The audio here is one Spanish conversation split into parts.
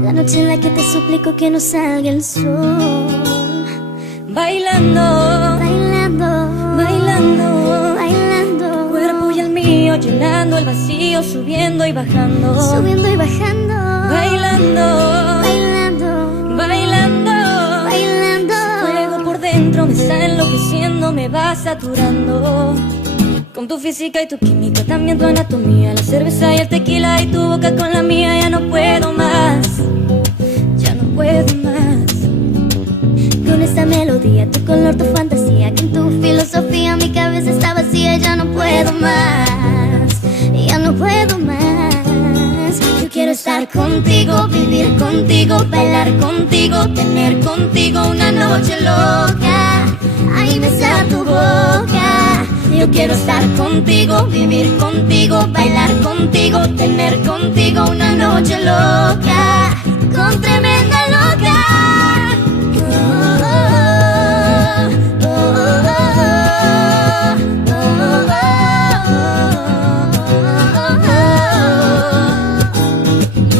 La noche en la que te suplico que no salga el sol. Bailando, Bailando, bailando, bailando, cuerpo y el mío llenando el vacío, subiendo y bajando. subiendo y bajando. Bailando, Bailando, bailando, bailando. fuego por dentro me está enloqueciendo, me va saturando. Con tu física y tu química, también tu anatomía, la cerveza y el tequila y tu boca con la mía. Ya no puedo más, ya no puedo más. Con esta melodía, tu color, tu fantasía, con tu filosofía mi cabeza está vacía. Ya no puedo más, ya no puedo más. Yo quiero estar contigo, vivir contigo, bailar contigo, tener contigo una noche loca. Ahí besar tu boca. Yo quiero estar contigo, vivir contigo, bailar contigo, tener contigo una noche loca, con tremenda loca.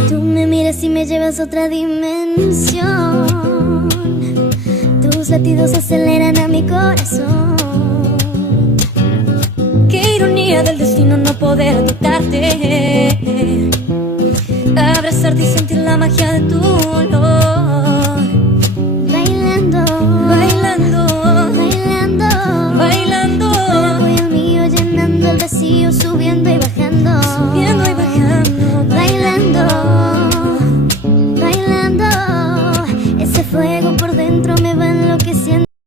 Tú me miras y me llevas a otra dimensión. Tus latidos aceleran a mi corazón. Qué ironía del destino no poder tocarte, abrazarte y sentir la magia de tu olor.